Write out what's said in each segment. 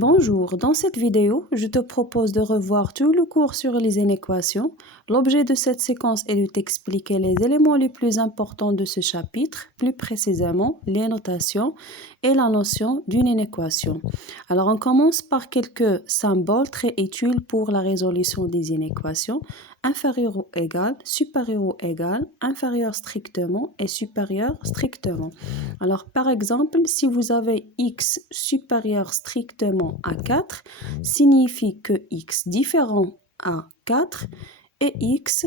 Bonjour, dans cette vidéo, je te propose de revoir tout le cours sur les inéquations. L'objet de cette séquence est de t'expliquer les éléments les plus importants de ce chapitre, plus précisément les notations et la notion d'une inéquation. Alors on commence par quelques symboles très utiles pour la résolution des inéquations. Inférieur ou égal, supérieur ou égal, inférieur strictement et supérieur strictement. Alors par exemple, si vous avez x supérieur strictement à 4, signifie que x différent à 4 et x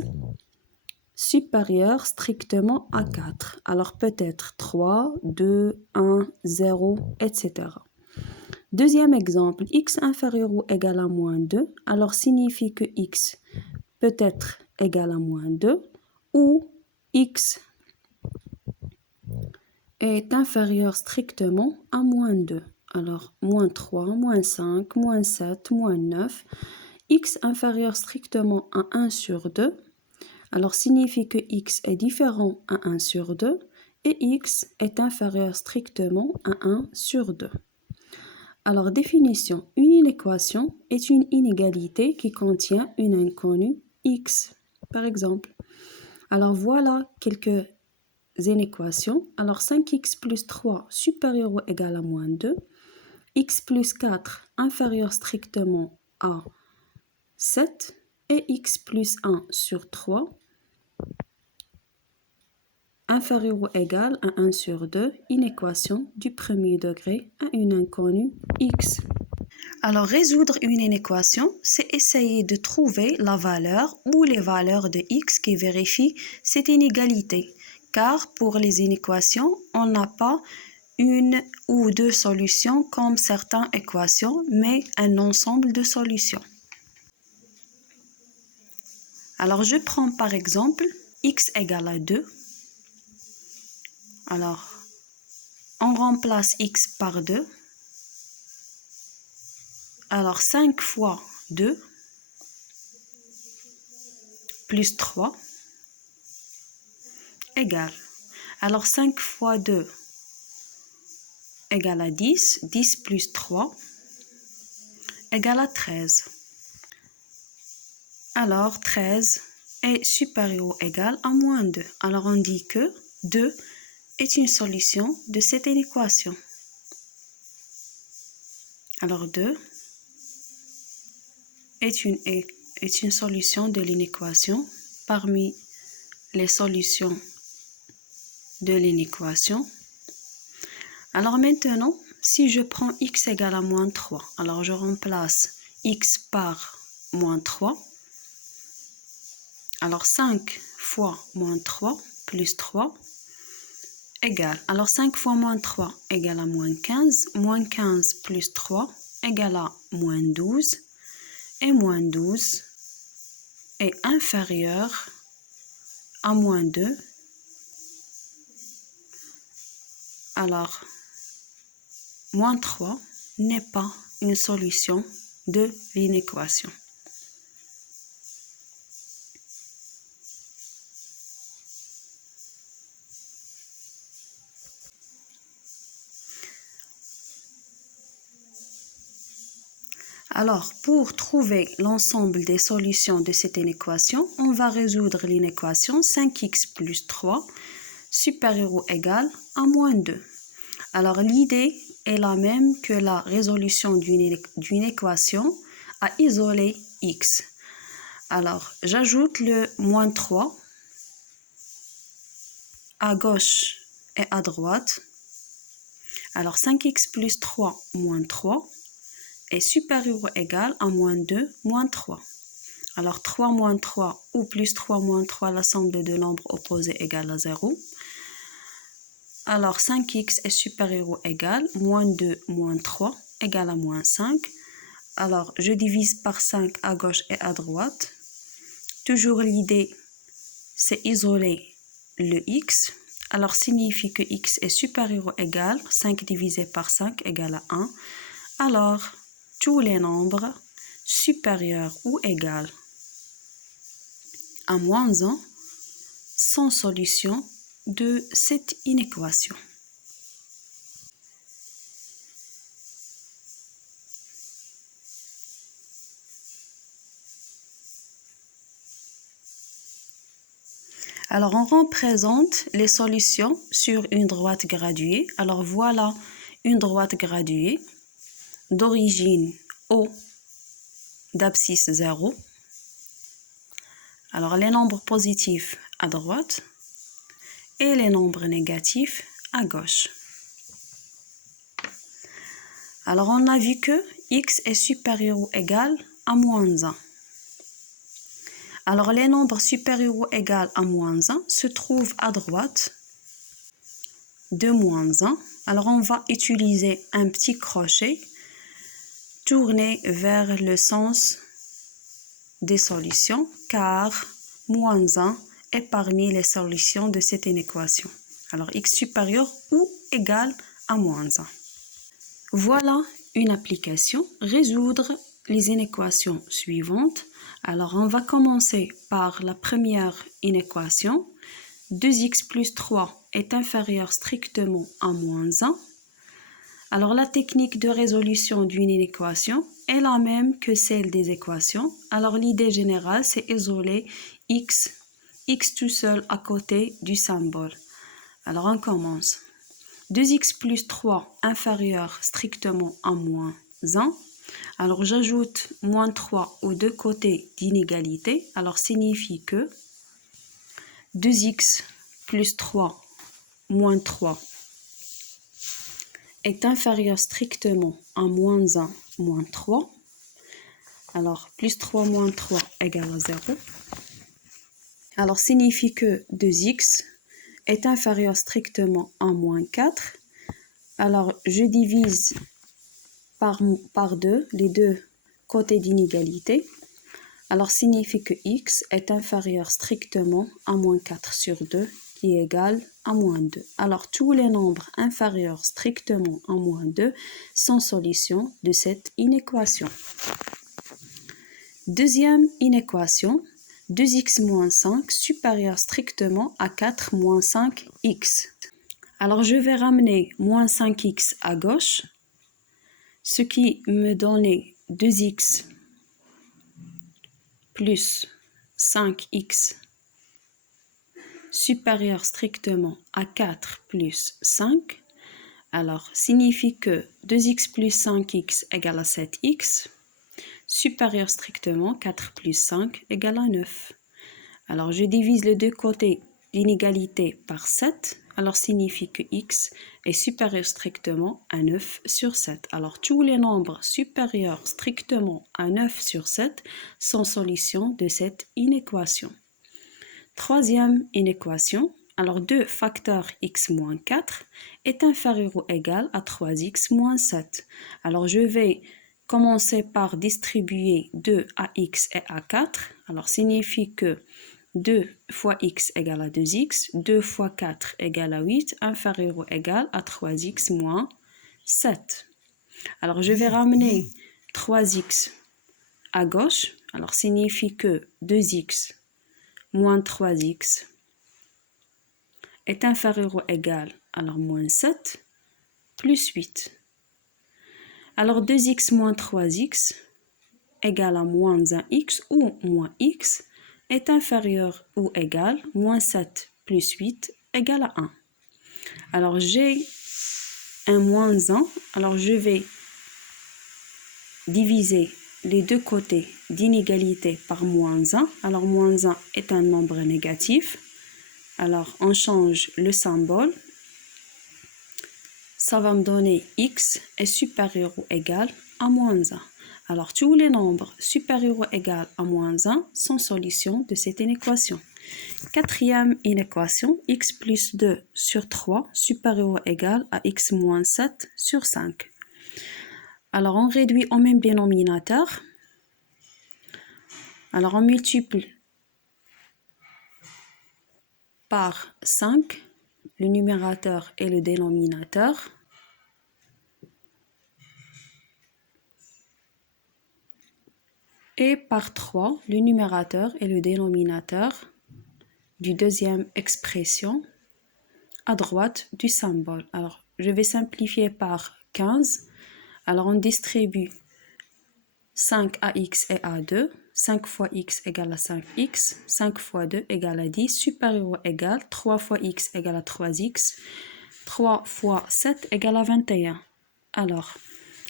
supérieur strictement à 4. Alors peut-être 3, 2, 1, 0, etc. Deuxième exemple, x inférieur ou égal à moins 2, alors signifie que x peut être égal à moins 2 ou x est inférieur strictement à moins 2. Alors, moins 3, moins 5, moins 7, moins 9. X inférieur strictement à 1 sur 2. Alors, signifie que x est différent à 1 sur 2 et x est inférieur strictement à 1 sur 2. Alors, définition. Une inéquation est une inégalité qui contient une inconnue x, par exemple. Alors, voilà quelques inéquations. Alors 5x plus 3 supérieur ou égal à moins 2, x plus 4 inférieur strictement à 7 et x plus 1 sur 3 inférieur ou égal à 1 sur 2, inéquation du premier degré à une inconnue x. Alors résoudre une inéquation, c'est essayer de trouver la valeur ou les valeurs de x qui vérifient cette inégalité. Car pour les inéquations, on n'a pas une ou deux solutions comme certaines équations, mais un ensemble de solutions. Alors je prends par exemple x égale à 2. Alors on remplace x par 2. Alors 5 fois 2 plus 3 égale. Alors 5 fois 2 égale à 10. 10 plus 3 égale à 13. Alors 13 est supérieur ou égal à moins 2. Alors on dit que 2 est une solution de cette inéquation. Alors 2 est une solution de l'inéquation parmi les solutions de l'inéquation. Alors maintenant, si je prends x égale à moins 3, alors je remplace x par moins 3. Alors 5 fois moins 3 plus 3 égale. Alors 5 fois moins 3 égale à moins 15. Moins 15 plus 3 égale à moins 12. Et moins 12 est inférieur à moins 2. Alors, moins 3 n'est pas une solution de l'inéquation. Alors, pour trouver l'ensemble des solutions de cette inéquation, on va résoudre l'inéquation 5x plus 3 supérieur ou égal à moins 2. Alors, l'idée est la même que la résolution d'une équation à isoler x. Alors, j'ajoute le moins 3 à gauche et à droite. Alors, 5x plus 3 moins 3 est supérieur ou égal à moins 2 moins 3. Alors 3 moins 3 ou plus 3 moins 3, la somme des deux nombres opposés égale à 0. Alors 5x est supérieur ou égal moins 2 moins 3 égale à moins 5. Alors je divise par 5 à gauche et à droite. Toujours l'idée, c'est isoler le x. Alors signifie que x est supérieur ou égal 5 divisé par 5 égale à 1. Alors tous les nombres supérieurs ou égaux à moins 1 sont solution de cette inéquation. Alors, on représente les solutions sur une droite graduée. Alors, voilà une droite graduée d'origine O d'abscisse 0. Alors, les nombres positifs à droite et les nombres négatifs à gauche. Alors, on a vu que x est supérieur ou égal à moins 1. Alors, les nombres supérieurs ou égaux à moins 1 se trouvent à droite de moins 1. Alors, on va utiliser un petit crochet tourné vers le sens des solutions, car moins 1 est parmi les solutions de cette inéquation. Alors, x supérieur ou égal à moins 1. Voilà une application. Résoudre les inéquations suivantes. Alors, on va commencer par la première inéquation. 2x plus 3 est inférieur strictement à moins 1. Alors, la technique de résolution d'une inéquation est la même que celle des équations. Alors, l'idée générale, c'est isoler x tout seul à côté du symbole. Alors, on commence. 2x plus 3 inférieur strictement à moins 1. Alors, j'ajoute moins 3 aux deux côtés d'inégalité. Alors, signifie que 2x plus 3 moins 3 est inférieur strictement à moins 1 moins 3. Alors, plus 3 moins 3 égale à 0. Alors, signifie que 2x est inférieur strictement à moins 4. Alors, je divise par 2 les deux côtés d'inégalité. Alors, signifie que x est inférieur strictement à moins 4 sur 2, qui est égal à moins 2. Alors, tous les nombres inférieurs strictement à moins 2 sont solutions de cette inéquation. Deuxième inéquation, 2x moins 5 supérieur strictement à 4 moins 5x. Alors, je vais ramener moins 5x à gauche, ce qui me donnait 2x plus 5x supérieur strictement à 4 plus 5. Alors, signifie que 2x plus 5x égale à 7x, supérieur strictement 4 plus 5 égale à 9. Alors, je divise les deux côtés d'inégalité par 7. Alors, signifie que x est supérieur strictement à 9 sur 7. Alors, tous les nombres supérieurs strictement à 9 sur 7 sont solutions de cette inéquation. Troisième inéquation. Alors, 2 facteur x moins 4 est inférieur ou égal à 3x moins 7. Alors, je vais commencer par distribuer 2 à x et à 4. Alors, signifie que 2 fois x égale à 2x, 2 fois 4 égale à 8, inférieur ou égal à 3x moins 7. Alors, je vais ramener 3x à gauche. Alors, signifie que 2x moins 3x est inférieur ou égal à moins 7 plus 8. Alors, 2x moins 3x égale à moins 1x ou moins x est inférieur ou égal moins 7 plus 8 égale à 1. Alors, j'ai un moins 1. Alors, je vais diviser les deux côtés d'inégalité par moins 1. Alors, moins 1 est un nombre négatif. Alors, on change le symbole. Ça va me donner x est supérieur ou égal à moins 1. Alors, tous les nombres supérieurs ou égaux à moins 1 sont solutions de cette inéquation. Quatrième inéquation, x plus 2 sur 3 supérieur ou égal à x moins 7 sur 5. Alors, on réduit au même dénominateur. Alors, on multiplie par 5 le numérateur et le dénominateur. Et par 3 le numérateur et le dénominateur du deuxième expression à droite du symbole. Alors, je vais simplifier par 15. Alors, on distribue 5 à x et à 2. 5 fois x égale à 5x. 5 fois 2 égale à 10. Supérieur ou égal. 3 fois x égale à 3x. 3 fois 7 égale à 21. Alors,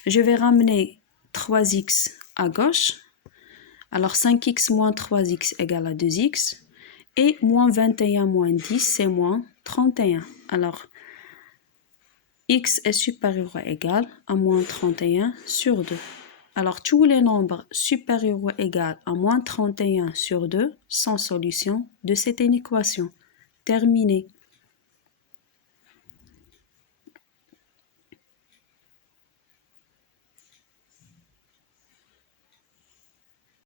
je vais ramener 3x à gauche. Alors, 5x moins 3x égale à 2x. Et moins 21 moins 10, c'est moins 31. Alors, x est supérieur ou égal à moins 31 sur 2. Alors, tous les nombres supérieurs ou égaux à moins 31 sur 2 sont solutions de cette équation. Terminé.